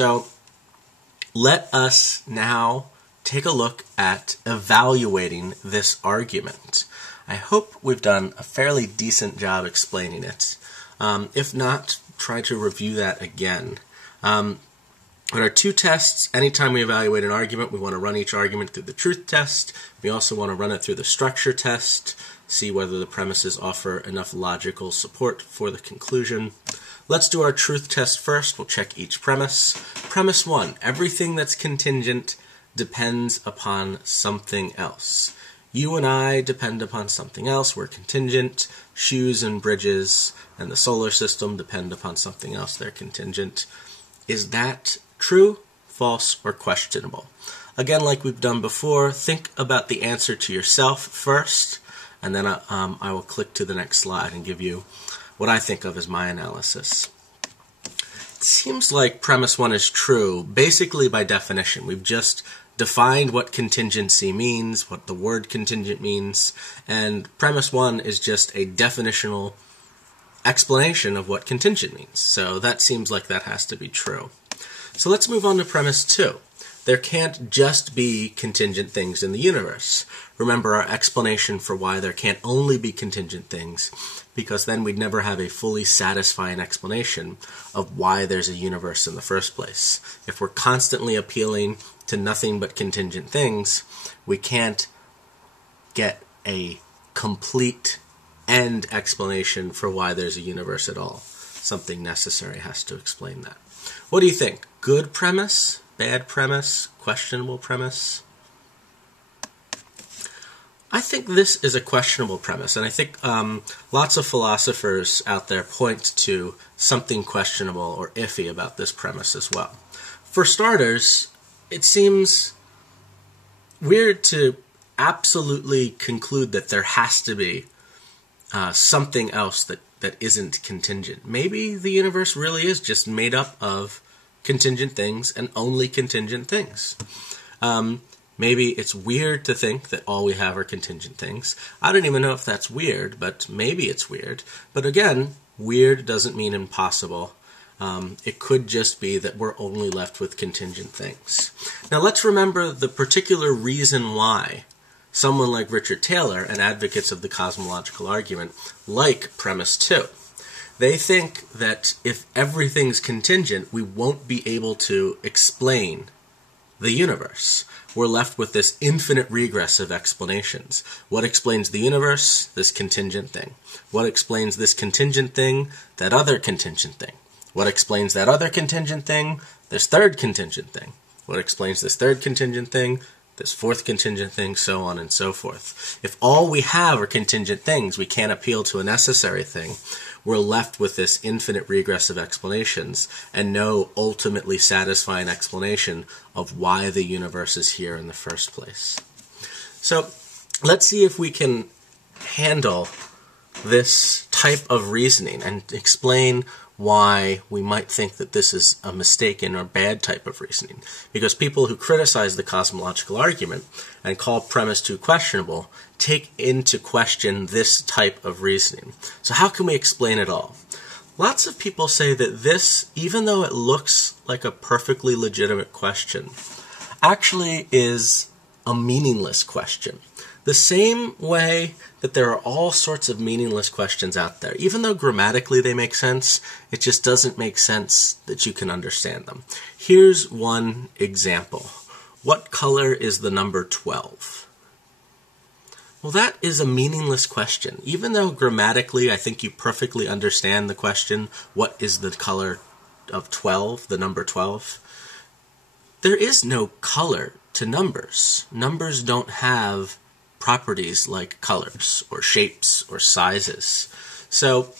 So let us now take a look at evaluating this argument. I hope we've done a fairly decent job explaining it. If not, try to review that again. There are two tests. Anytime we evaluate an argument, we want to run each argument through the truth test. We also want to run it through the structure test, see whether the premises offer enough logical support for the conclusion. Let's do our truth test first. We'll check each premise. Premise 1, everything that's contingent depends upon something else. You and I depend upon something else. We're contingent. Shoes and bridges and the solar system depend upon something else. They're contingent. Is that true, false, or questionable? Again, like we've done before, think about the answer to yourself first, and then I will click to the next slide and give you what I think of as my analysis. It seems like premise 1 is true, basically by definition. We've just defined what contingency means, what the word contingent means, and premise 1 is just a definitional explanation of what contingent means. So that seems like that has to be true. So let's move on to premise 2. There can't just be contingent things in the universe. Remember our explanation for why there can't only be contingent things, because then we'd never have a fully satisfying explanation of why there's a universe in the first place. If we're constantly appealing to nothing but contingent things, we can't get a complete end explanation for why there's a universe at all. Something necessary has to explain that. What do you think? Good premise? Bad premise? Questionable premise? I think this is a questionable premise, and I think lots of philosophers out there point to something questionable or iffy about this premise as well. For starters, it seems weird to absolutely conclude that there has to be something else that isn't contingent. Maybe the universe really is just made up of contingent things and only contingent things. Maybe it's weird to think that all we have are contingent things. I don't even know if that's weird, but maybe it's weird. But again, weird doesn't mean impossible. It could just be that we're only left with contingent things. Now let's remember the particular reason why someone like Richard Taylor and advocates of the cosmological argument like premise 2. They think that if everything's contingent, we won't be able to explain the universe. We're left with this infinite regress of explanations. What explains the universe? This contingent thing. What explains this contingent thing? That other contingent thing. What explains that other contingent thing? This third contingent thing. What explains this third contingent thing? This fourth contingent thing, so on and so forth. If all we have are contingent things, we can't appeal to a necessary thing. We're left with this infinite regress of explanations and no ultimately satisfying explanation of why the universe is here in the first place. So let's see if we can handle this type of reasoning and explain why we might think that this is a mistaken or bad type of reasoning. Because people who criticize the cosmological argument and call premise 2 questionable take into question this type of reasoning. So how can we explain it all? Lots of people say that this, even though it looks like a perfectly legitimate question, actually is a meaningless question. The same way that there are all sorts of meaningless questions out there. Even though grammatically they make sense, it just doesn't make sense that you can understand them. Here's one example. What color is the number 12? Well, that is a meaningless question. Even though grammatically I think you perfectly understand the question, what is the color of 12, the number 12? There is no color to numbers. Numbers don't have properties like colors or shapes or sizes. So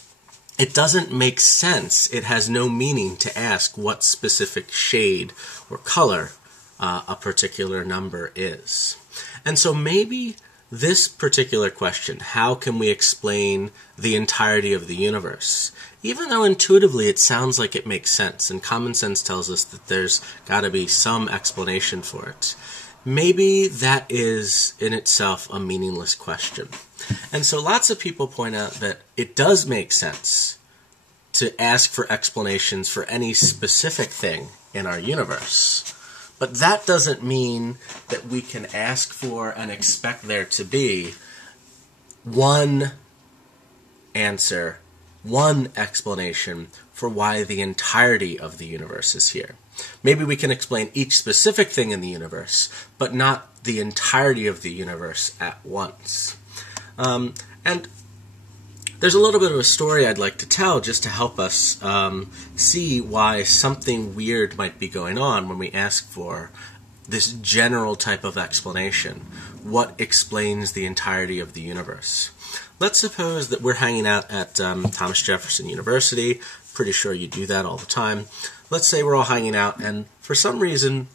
it doesn't make sense. It has no meaning to ask what specific shade or color a particular number is. And so maybe this particular question, how can we explain the entirety of the universe? Even though intuitively it sounds like it makes sense, and common sense tells us that there's got to be some explanation for it, maybe that is in itself a meaningless question. And so lots of people point out that it does make sense to ask for explanations for any specific thing in our universe. But that doesn't mean that we can ask for and expect there to be one answer, one explanation for why the entirety of the universe is here. Maybe we can explain each specific thing in the universe, but not the entirety of the universe at once. And there's a little bit of a story I'd like to tell just to help us see why something weird might be going on when we ask for this general type of explanation. What explains the entirety of the universe? Let's suppose that we're hanging out at Thomas Jefferson University. Pretty sure you do that all the time. Let's say we're all hanging out, and for some reason,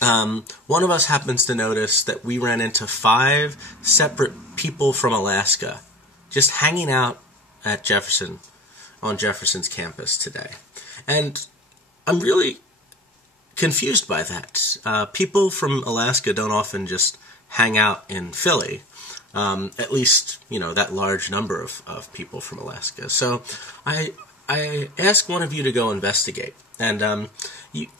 one of us happens to notice that we ran into 5 separate people from Alaska just hanging out at Jefferson, on Jefferson's campus today. And I'm really confused by that. People from Alaska don't often just hang out in Philly. At least, that large number of people from Alaska. So I ask one of you to go investigate. And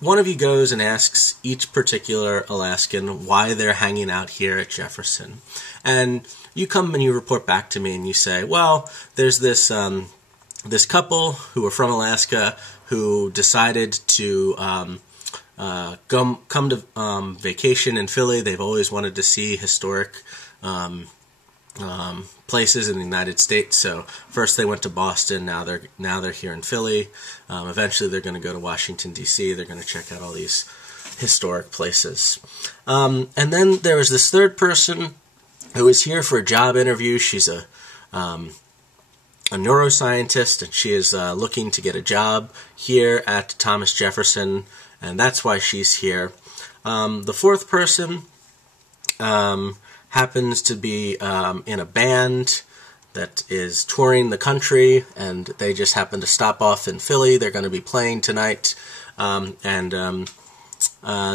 one of you goes and asks each particular Alaskan why they're hanging out here at Jefferson. And you come and you report back to me and you say, well, there's this couple who are from Alaska who decided to come to vacation in Philly. They've always wanted to see historic places in the United States. So first they went to Boston. Now they're here in Philly. Eventually they're going to go to Washington D.C. They're going to check out all these historic places. And then there was this third person who is here for a job interview. She's a neuroscientist, and she is looking to get a job here at Thomas Jefferson, and that's why she's here. The fourth person happens to be in a band that is touring the country, and they just happen to stop off in Philly. They're going to be playing tonight,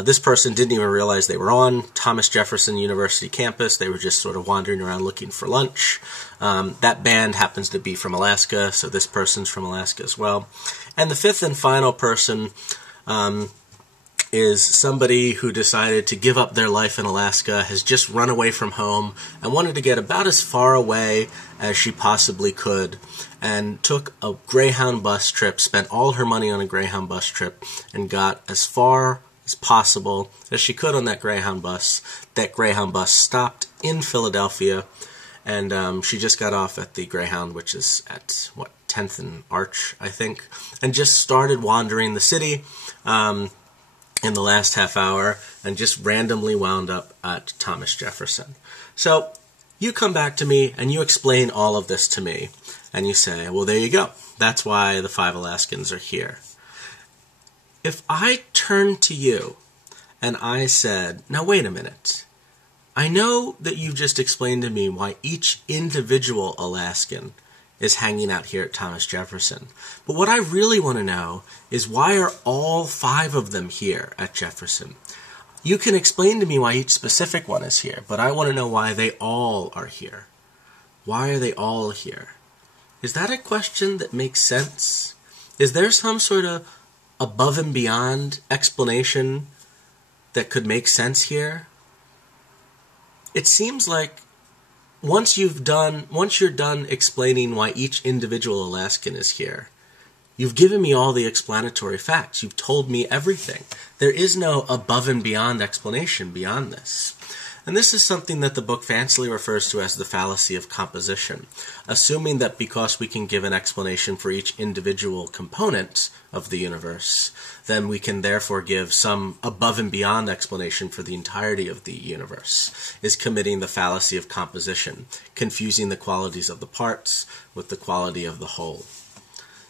this person didn't even realize they were on Thomas Jefferson University campus. They were just sort of wandering around looking for lunch. That band happens to be from Alaska, so this person's from Alaska as well. And the fifth and final person is somebody who decided to give up their life in Alaska, has just run away from home, and wanted to get about as far away as she possibly could, and took a Greyhound bus trip, spent all her money on a Greyhound bus trip, and got as far as possible as she could on that Greyhound bus. That Greyhound bus stopped in Philadelphia, and she just got off at the Greyhound, which is at, 10th and Arch, I think, and just started wandering the city in the last half hour, and just randomly wound up at Thomas Jefferson. So you come back to me and you explain all of this to me, and you say, well, there you go. That's why the 5 Alaskans are here. If I turned to you and I said, now wait a minute, I know that you've just explained to me why each individual Alaskan is hanging out here at Thomas Jefferson, but what I really want to know is, why are all 5 of them here at Jefferson? You can explain to me why each specific one is here, but I want to know why they all are here. Why are they all here? Is that a question that makes sense? Is there some sort of above and beyond explanation that could make sense here? It seems like once you're done explaining why each individual Alaskan is here, you've given me all the explanatory facts. You've told me everything. There is no above and beyond explanation beyond this. And this is something that the book fancily refers to as the fallacy of composition, assuming that because we can give an explanation for each individual component of the universe, then we can therefore give some above and beyond explanation for the entirety of the universe, is committing the fallacy of composition, confusing the qualities of the parts with the quality of the whole.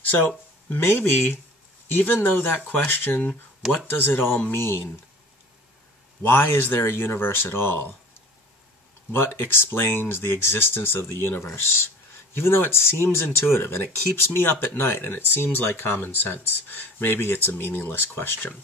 So maybe, even though that question, what does it all mean? Why is there a universe at all? What explains the existence of the universe? Even though it seems intuitive and it keeps me up at night and it seems like common sense, maybe it's a meaningless question.